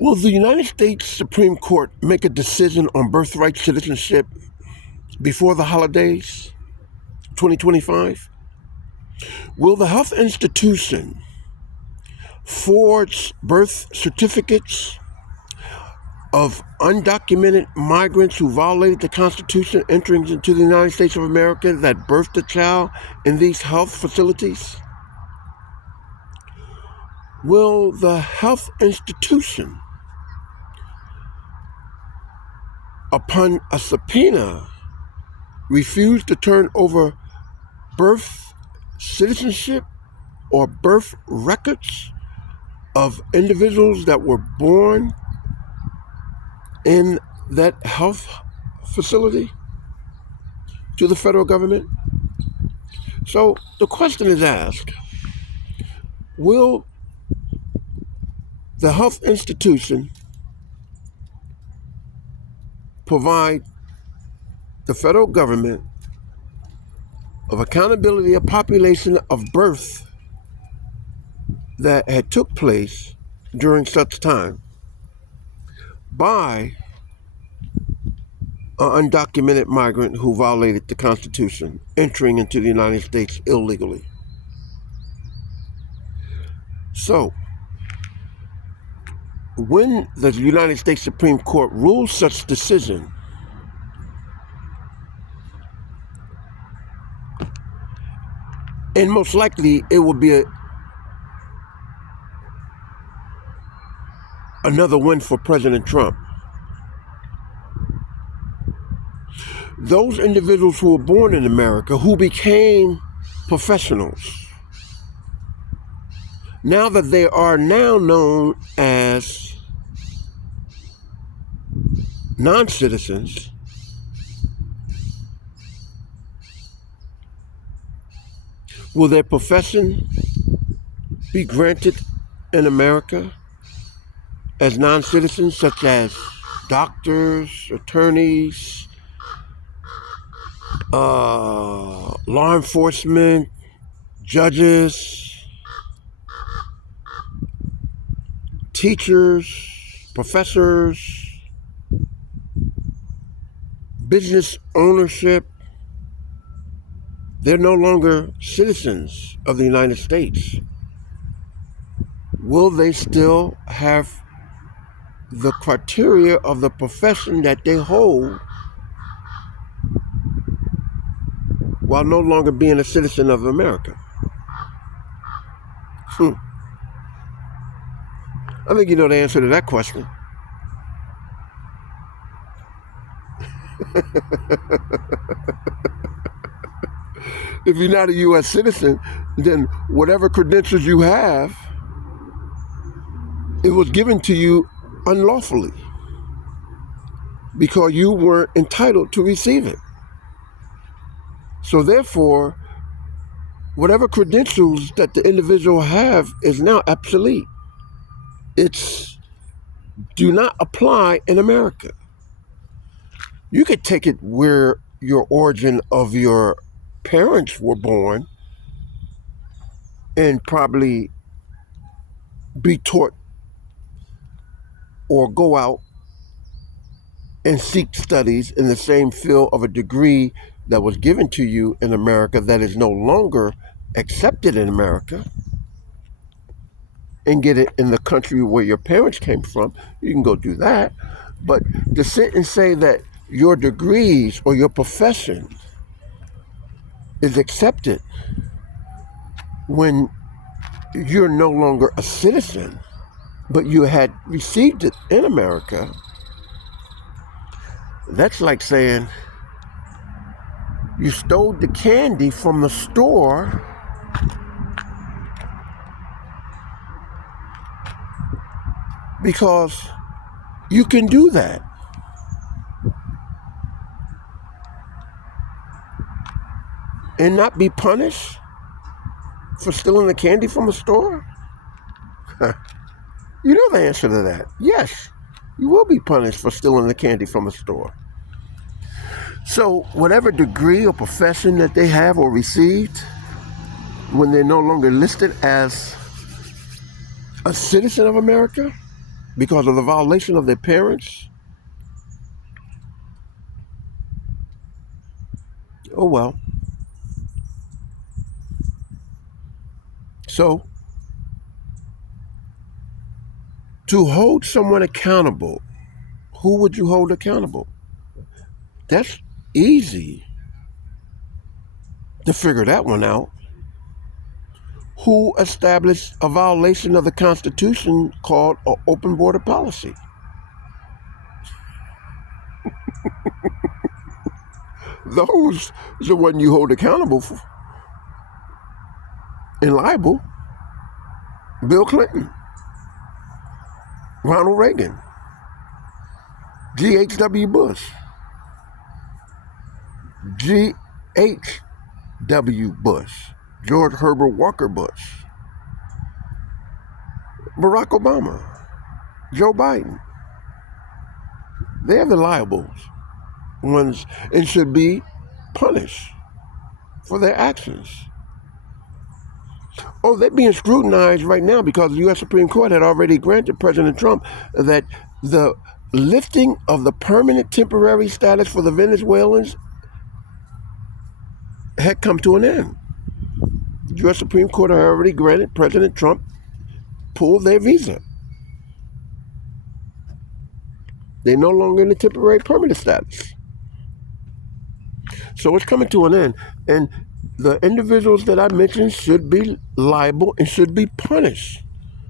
Will the United States Supreme Court make a decision on birthright citizenship before the holidays, 2025? Will the health institution forge birth certificates of undocumented migrants who violated the Constitution entering into the United States of America that birthed a child in these health facilities? Will the health institution, upon a subpoena, refuse to turn over birth citizenship or birth records of individuals that were born in that health facility to the federal government? So the question is asked, will the health institution provide the federal government of accountability of population of birth that had took place during such time by an undocumented migrant who violated the Constitution entering into the United States illegally? So, when the United States Supreme Court rules such decision, and most likely it will be another win for President Trump, those individuals who were born in America, who became professionals, now that they are now known as non-citizens, will their profession be granted in America as non-citizens, such as doctors, attorneys, law enforcement, judges, teachers, professors, business ownership? They're no longer citizens of the United States. Will they still have the criteria of the profession that they hold while no longer being a citizen of America? I think you know the answer to that question. If you're not a U.S. citizen, then whatever credentials you have, it was given to you unlawfully because you weren't entitled to receive it. So therefore, whatever credentials that the individual have is now obsolete. It's do not apply in America. You could take it where your origin of your parents were born and probably be taught or go out and seek studies in the same field of a degree that was given to you in America that is no longer accepted in America, and get it in the country where your parents came from. You can go do that. But to sit and say that your degrees or your profession is accepted when you're no longer a citizen, but you had received it in America, that's like saying you stole the candy from the store because you can do that. And not be punished for stealing the candy from a store? You know the answer to that. Yes, you will be punished for stealing the candy from a store. So whatever degree or profession that they have or received, when they're no longer listed as a citizen of America, because of the violation of their parents? Oh well. So, to hold someone accountable, who would you hold accountable? That's easy to figure that one out. Who established a violation of the Constitution called an open border policy? Those are the one you hold accountable for and liable. Bill Clinton, Ronald Reagan, G.H.W. Bush, G.H.W. Bush, George Herbert Walker Bush, Barack Obama, Joe Biden. They're the liable ones and should be punished for their actions. Oh, they're being scrutinized right now because the U.S. Supreme Court had already granted President Trump that the lifting of the permanent temporary status for the Venezuelans had come to an end. The U.S. Supreme Court had already granted President Trump pull their visa. They're no longer in the temporary permanent status. So it's coming to an end. And the individuals that I mentioned should be liable and should be punished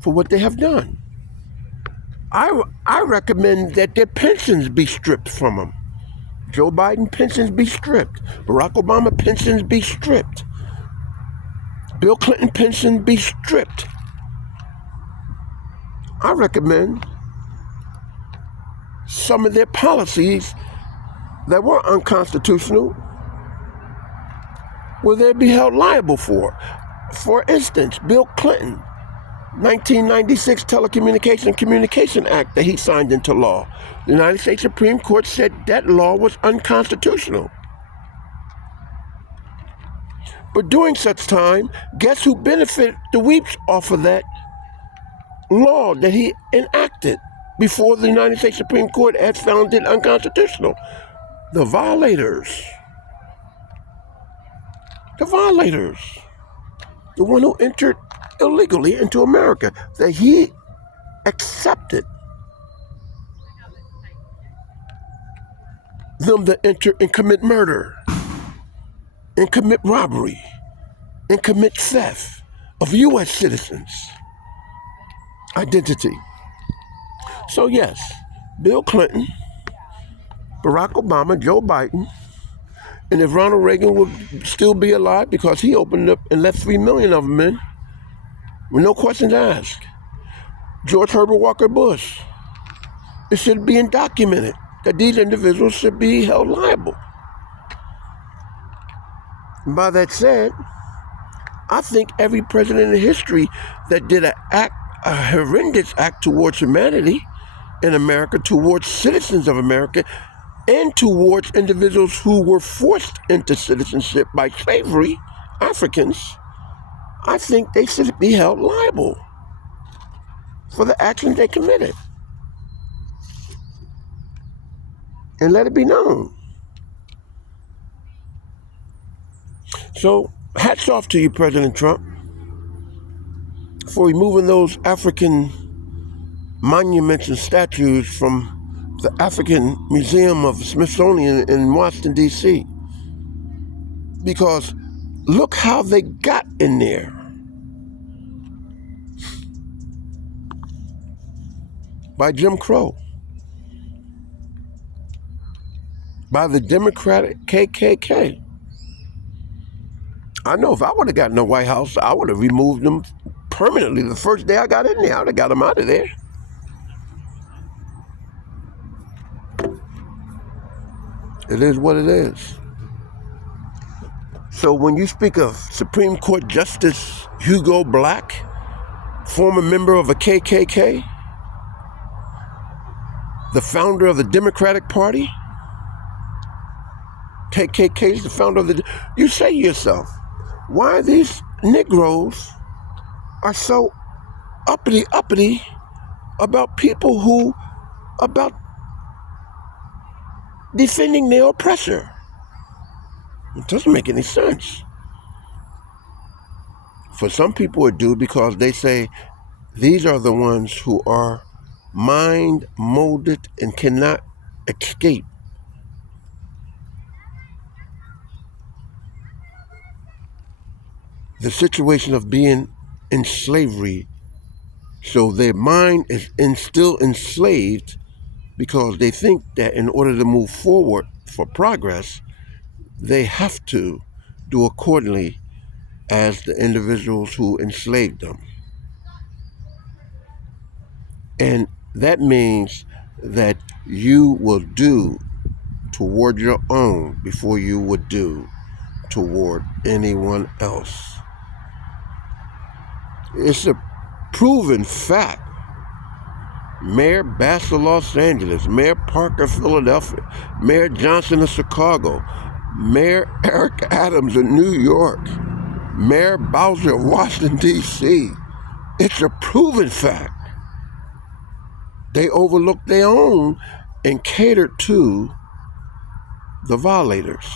for what they have done. I recommend that their pensions be stripped from them. Joe Biden pensions be stripped. Barack Obama pensions be stripped. Bill Clinton pensions be stripped. I recommend some of their policies that were unconstitutional will they be held liable for. For instance, Bill Clinton, 1996 Telecommunication and Communication Act that he signed into law. The United States Supreme Court said that law was unconstitutional. But during such time, guess who benefited the weeps off of that law that he enacted before the United States Supreme Court had found it unconstitutional? The violators. The violators. The one who entered illegally into America, that he accepted them to enter and commit murder and commit robbery and commit theft of U.S. citizens' identity. So yes, Bill Clinton, Barack Obama, Joe Biden, and if Ronald Reagan would still be alive because he opened up and let 3 million of them in with no questions asked. George Herbert Walker Bush. It should be documented that these individuals should be held liable. And by that said, I think every president in history that did a horrendous act towards humanity in America, towards citizens of America, and towards individuals who were forced into citizenship by slavery, Africans, I think they should be held liable for the actions they committed. And let it be known. So, hats off to you, President Trump, for removing those African monuments and statues from the African Museum of the Smithsonian in Washington, D.C. Because look how they got in there. By Jim Crow. By the Democratic KKK. I know if I would have gotten the White House, I would have removed them permanently. The first day I got in there, I would have got them out of there. It is what it is. So when you speak of Supreme Court Justice Hugo Black, former member of a KKK, the founder of the Democratic Party, KKK is the founder of the... You say to yourself, why these Negroes are so uppity about people who, about defending their oppressor. It doesn't make any sense. For some people it do, because they say these are the ones who are mind molded and cannot escape the situation of being in slavery. So their mind is still enslaved, because they think that in order to move forward for progress, they have to do accordingly as the individuals who enslaved them. And that means that you will do toward your own before you would do toward anyone else. It's a proven fact. Mayor Bass of Los Angeles, Mayor Parker, Philadelphia, Mayor Johnson of Chicago, Mayor Eric Adams of New York, Mayor Bowser of Washington, D.C. It's a proven fact. They overlooked their own and catered to the violators.